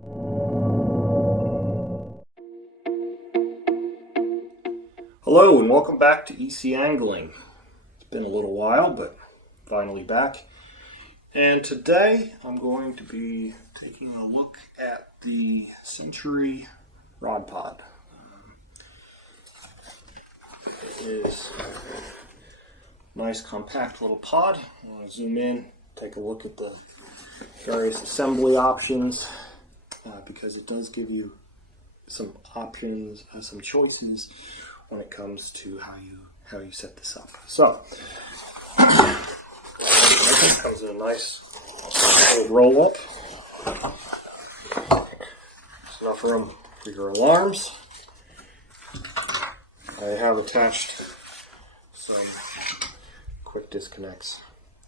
Hello and welcome back to EC Angling. It's been a little while, but finally back. And today I'm going to be taking a look at the Century rod pod. It is a nice compact little pod. I want to zoom in, take a look at the various assembly options because it does give you some options, some choices when it comes to how you set this up. So it comes in a nice little roll up. There's enough room for your alarms. I have attached some quick disconnects.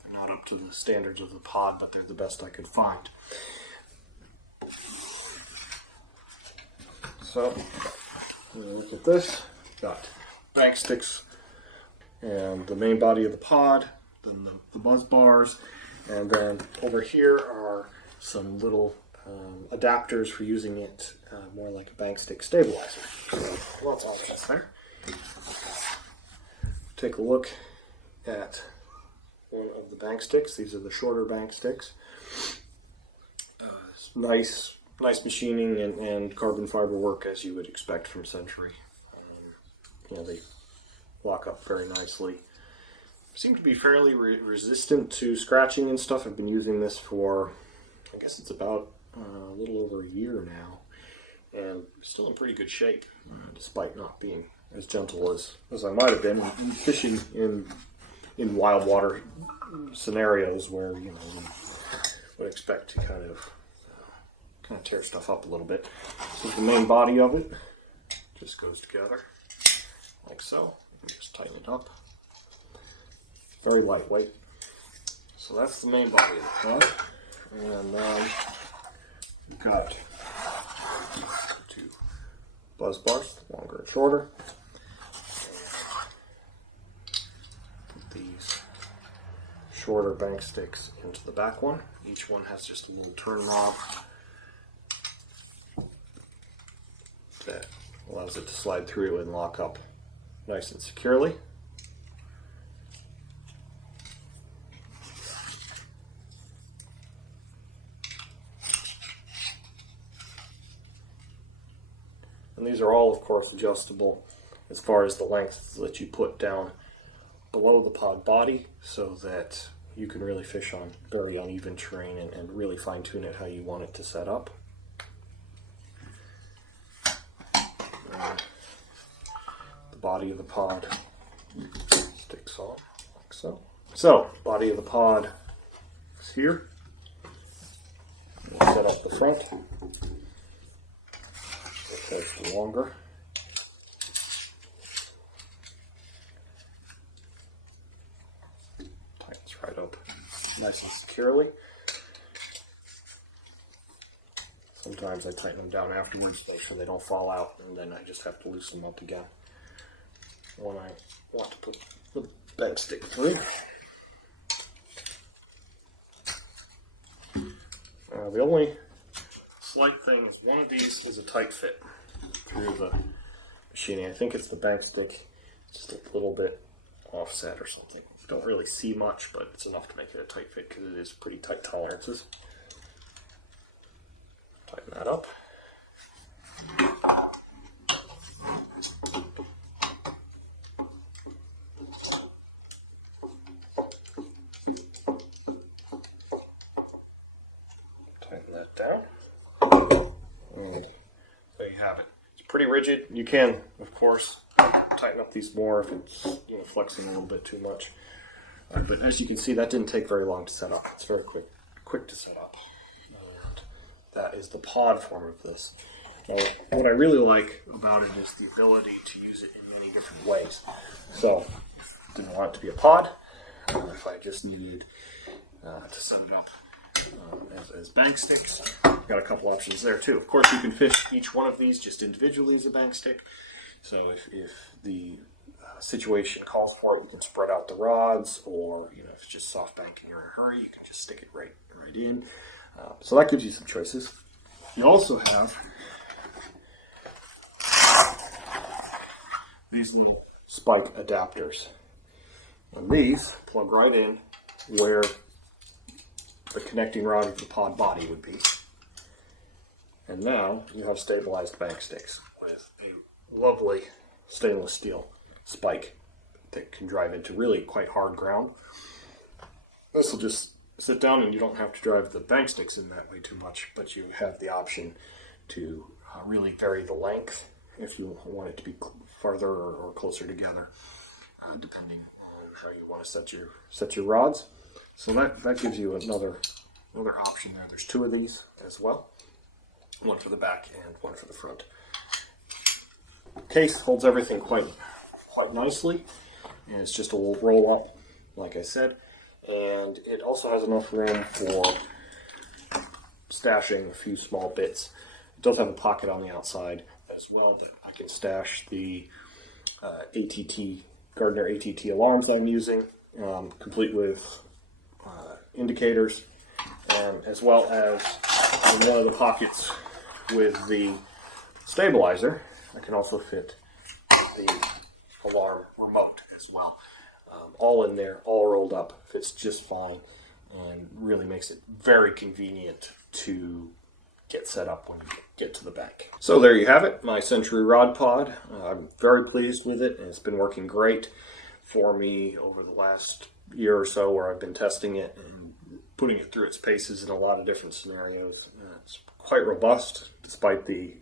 They're not up to the standards of the pod, but they're the best I could find. So look at this. Got bank sticks and the main body of the pod, then the buzz bars, and then over here are some little adapters for using it more like a bank stick stabilizer. So lots of options there. Take a look at one of the bank sticks. These are the shorter bank sticks. Nice machining and carbon fiber work as you would expect from Century. They lock up very nicely. Seem to be fairly resistant to scratching and stuff. I've been using this for, I guess it's about a little over a year now, and still in pretty good shape, despite not being as gentle as I might have been in fishing in wild water scenarios where you would expect to kind of tear stuff up a little bit. So the main body of it just goes together like so. You can just tighten it up. Very lightweight. So that's the main body of the pod. And we've got two buzz bars, longer and shorter. Put these shorter bank sticks into the back one. Each one has just a little turn knob that allows it to slide through and lock up nice and securely. And these are all, of course, adjustable as far as the length that you put down below the pod body so that you can really fish on very uneven terrain and really fine tune it how you want it to set up. The body of the pod sticks on like so. So, body of the pod is here. We'll set up the front. That's the longer. Tightens right open, nice and securely. Sometimes I tighten them down afterwards to make sure they don't fall out, and then I just have to loosen them up again when I want to put the bank stick through. The only slight thing is one of these is a tight fit through the machining. I think it's the bank stick, just a little bit offset or something. You don't really see much, but it's enough to make it a tight fit because it is pretty tight tolerances. Tighten that up. Tighten that down. And there you have it. It's pretty rigid. You can, of course, tighten up these more if it's flexing a little bit too much. But as you can see, that didn't take very long to set up. It's very quick to set up. That is the pod form of this. Now, what I really like about it is the ability to use it in many different ways. So, didn't want it to be a pod. If I just needed to set it up as bank sticks, I've got a couple options there too. Of course, you can fish each one of these just individually as a bank stick. So if the situation calls for it, you can spread out the rods, or if it's just soft bank and you're in a hurry, you can just stick it right in. So that gives you some choices. You also have these little spike adapters. And these plug right in where the connecting rod of the pod body would be. And now you have stabilized bank sticks with a lovely stainless steel spike that can drive into really quite hard ground. This will just sit down and you don't have to drive the bank sticks in that way too much, but you have the option to really vary the length if you want it to be farther or closer together, depending on how you want to set your rods. So that gives you another option there. There's two of these as well, one for the back and one for the front. Case holds everything quite nicely, and it's just a little roll up, like I said, and it also has enough room for stashing a few small bits. It does have a pocket on the outside as well that I can stash the Gardner ATT alarms I'm using, complete with indicators, as well as in one of the pockets with the stabilizer. I can also fit the alarm remote as well. All in there, all rolled up, fits just fine, and really makes it very convenient to get set up when you get to the bank. So there you have it, my Century Rod Pod. I'm very pleased with it, and it's been working great for me over the last year or so where I've been testing it and putting it through its paces in a lot of different scenarios. It's quite robust, despite the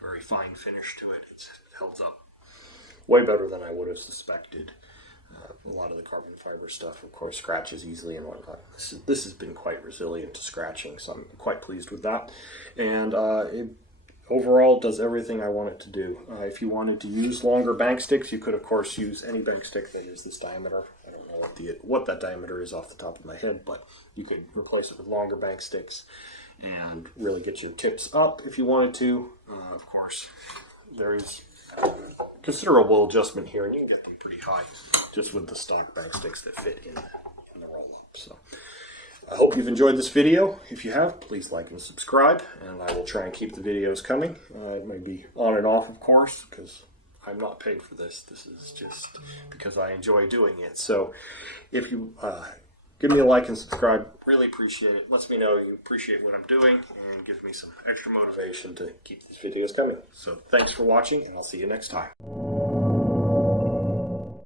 very fine finish to it. It holds up way better than I would have suspected. A lot of the carbon fiber stuff, of course, scratches easily and whatnot. This has been quite resilient to scratching, so I'm quite pleased with that. And it overall does everything I want it to do. If you wanted to use longer bank sticks, you could, of course, use any bank stick that is this diameter. I don't know what that diameter is off the top of my head, but you could replace it with longer bank sticks and really get your tips up if you wanted to. Of course, there is considerable adjustment here, and you can get them pretty high just with the stock bank sticks that fit in the roll-up. So I hope you've enjoyed this video. If you have, please like and subscribe, and I will try and keep the videos coming. It may be on and off, of course, because I'm not paid for this. This is just because I enjoy doing it. So if you give me a like and subscribe, really appreciate it. Lets me know you appreciate what I'm doing and gives me some extra motivation to keep these videos coming. So thanks for watching, and I'll see you next time.